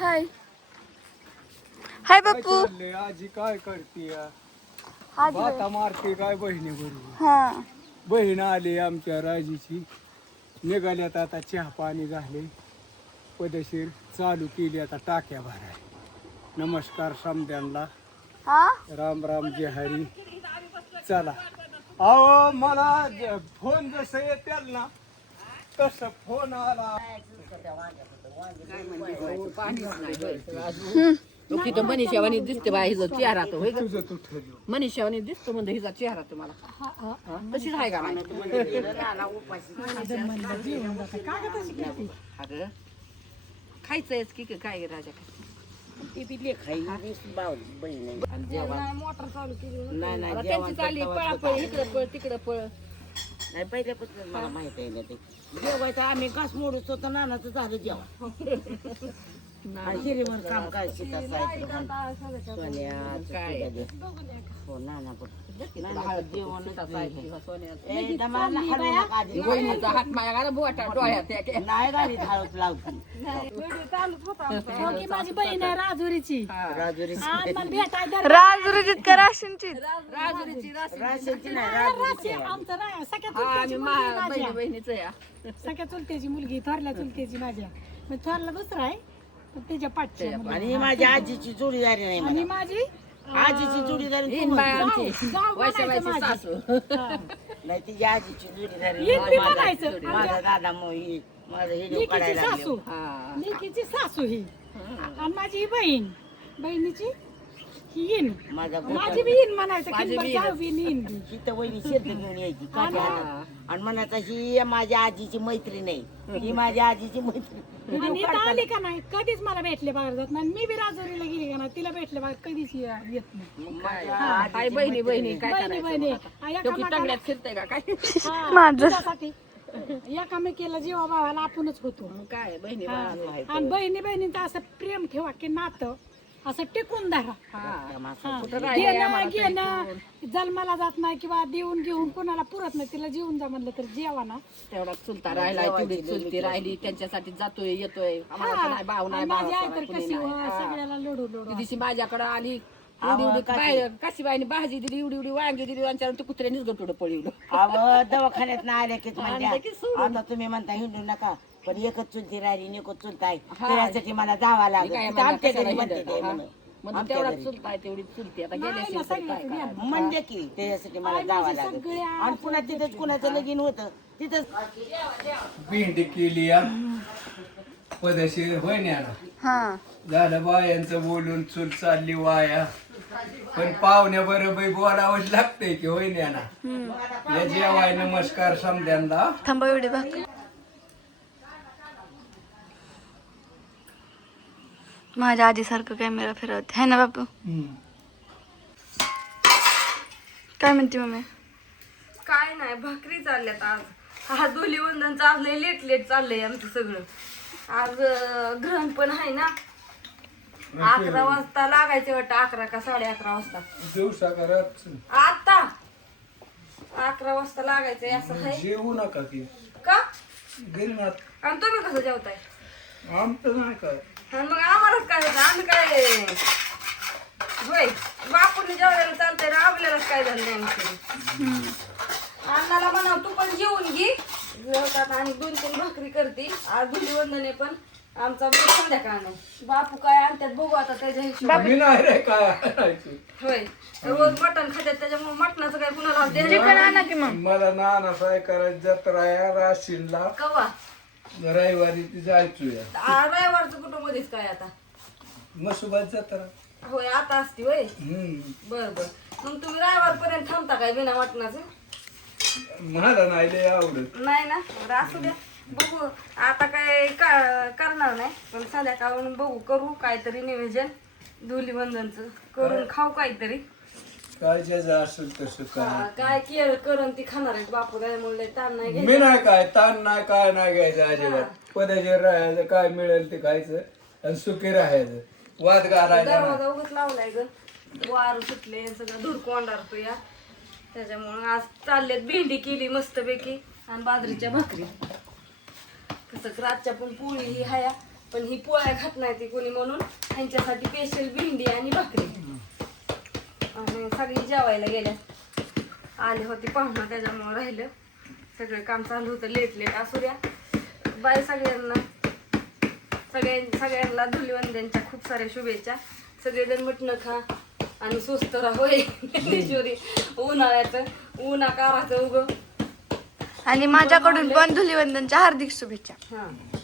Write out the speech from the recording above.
हाय हाय काय बापू. चाललंय? आजी काय करते? आज बाता मारते काय बहिणी बरोबर? हा बहीण आली आमच्या राजीची, निघाल्यात आता चहा पाणी झाले, पदशीर चालू केली आता टाक्या भराय. नमस्कार समद्यांना, हा राम राम जय हरी. चला अहो मला फोन जसं येतील ना तसं फोन आला. तिथं मनीषावानी दिसते बा हिचा चेहरा तो होय तुझं तू ठरव. मनीषावानी दिसतो म्हणजे हिचा चेहरा तुम्हाला तशीच आहे का नाही? अगं खायचंयच की काय राजा नाही त्यांची चालली पळापळ इकडं पळ तिकडं पळ नाही पहिल्यापासून मला माहित आहे ना ते जेवायचं आम्ही घास मोडूच होतो नानाचं झालं जेवण हिरीवर काम काय शिकत काय हो नाना जेवण हात माझ्या बोटा डोळ्यात नाही गाडी धाळत लावती. माझी बहीण आहे राजुरीची. राजुरीत का राशींची? राजुरीची आमचं नाही सगळ्या बहिणीच सगळ्या चुलत्याची मुलगी थोरल्या चुलत्याची माझ्या थोरला दुसरा आहे पण त्याच्या पाठच्या आणि माझ्या आजीची जोडीदारी नाही आणि माझी आजीची जोडीदारी सासू नाही तिची आजीची जोडीदारी माझा दादा माझा हिडिओ काढायला सासू लेकीची सासू ही आणि माझी ही बहिणीची ही येईन माझी बी येईन म्हणायचं ही तर वहिनी शेत घेऊन यायची आणि म्हणायचं ही माझ्या आजीची मैत्रीण नाही ही माझ्या आजीची मैत्रीण आणि इथं आली का नाही कधीच मला भेटले बाहेर जात नाही. मी बी राजुरीला गेली का नाही तिला भेटले बाहेर कधीच येत नाही. बहिणी बहिणी काय बहिणी फिरताय का काय माझ्यासाठी एकामेकीला जीवा भावाला आपणच होतो काय बहिणी आणि बहिणीचं असं प्रेम ठेवा की नातं असं टिकून धरा. घेणं जन्माला जात नाही किंवा देऊन घेऊन कोणाला पुरत नाही. तिला जेवून जा म्हणलं तर जेवा ना तेवढा चुलता राहिला तेवढी चुलती राहिली त्यांच्यासाठी जातोय येतोय आम्हाला नाही भाऊ नाही माझी आई तर कशी सगळ्याला लढू लढू दिवशी माझ्याकडे आली कशी बाईने भाजी दिली एवढी वांगी दिली आणि कुत्र्यानेच गटोड पळवलं दवाखान्यात ना आल्या की आता तुम्ही म्हणता हिंडू नका पण एकच चुलती राहिली एकच चुलता आहे त्यासाठी मला जावा लागेल तेवढा चुलता तेवढी चुलती आता गेल्या म्हणजे की त्याच्यासाठी मला जावा लागेल आणि पुन्हा तिथंच कुणाचं लगीन होतं तिथंच भेंडी केली पदशीर होय ना. हा झालं बायांचं बोलून चूल चालली वाया, पण पाहुण्या बरोबर बोलावंच लागतंय की होय ना. या जेवाय नमस्कार समद्यांना. थांबा एवढे भाकर. माझ्या आजीसारखं कॅमेरा फिरवते है ना बापू? काय म्हणते मम्मी? काय नाही भाकरी चालल्यात आज. हा धुलीवंदन चाललंय लेट चाललंय आमचं सगळं. आज ग्रहण पण आहे ना. 11 वाजता लागायचे वाटतं 11 का 11:30 वाजता. दिवसा घरात आता 11 वाजता लागायचंय असं आहे. जेवू नका की का गिरणात आणि तुम्ही कसं जेवताय? आमचं नाही काय. आणि मग आम्हालाच काय होतं आम्ही काय होय बापूने जेवायला चालतंय ना आपल्यालाच काय झालं नाही आमचं. अण्णाला म्हणाव तू पण जेवून घे जेवतात आणि 2-3 भाकरी करते. आज धुलीवंदने पण आमचा संध्याकाळ नाही. बापू काय आणतात बघू आता त्याच्या हिशोबाने. मी नाही रे काय आणायचं. होय रोज मटण खात्यात त्याच्यामुळे मटणाचं काय कुणाला चिकन आणा की मग. मला नाना काय करायचं जत्रा या राशीनला कवा रविवारी ती जायचोय. रविवारचं कुठं मध्येच काय आता मसुबात जत्रा. होय आता असते होय. बर मग तुम्ही रविवारपर्यंत थांबता काय बिना मटणाचं? मला नाही लय आवडत. नाही ना बरं असू द्या बघू आता काय करणार नाही पण संध्याकाळून बघू करू काहीतरी नियोजन धुलीवंदनचं करून खाऊ काहीतरी. काय ज्याचं असेल तसं काय. काय केलं करून ती खाणार आहेत बापू त्यामुळे ताण नाही घ्यायचं. मी नाही काय ताण नाही काय नाही घ्यायचं अजिबात. पदाचे राहायचं काय मिळेल ते खायचं आणि सुखी राहायचं. वाद घालायचा दरवाजा उगच लावलाय ग वार सुटले सगळं धूर कोंडारतो या त्याच्यामुळे आज चाललेत भेंडी केली मस्तपैकी आणि बाजरीच्या भाकरी. कसं रातच्या पण पोळी ही हाया पण ही पोळ्या खात नाही ती कोणी, म्हणून ह्यांच्यासाठी स्पेशल भेंडी आणि भाकरी. आणि सगळी जेवायला गेल्या, आले होते पाहुणा त्याच्यामुळे राहिलं. सगळं काम चालू होतं लेट असू द्या. बाय सगळ्यांना, सगळ्यांना धुलिवंदनच्या खूप साऱ्या शुभेच्छा. सगळेजण मटणं खा आणि स्वस्त राहोय. उन्हाळ्याचं उन्हाकाराचं उगं. आणि माझ्याकडून पण धुलिवंदनच्या हार्दिक शुभेच्छा. हां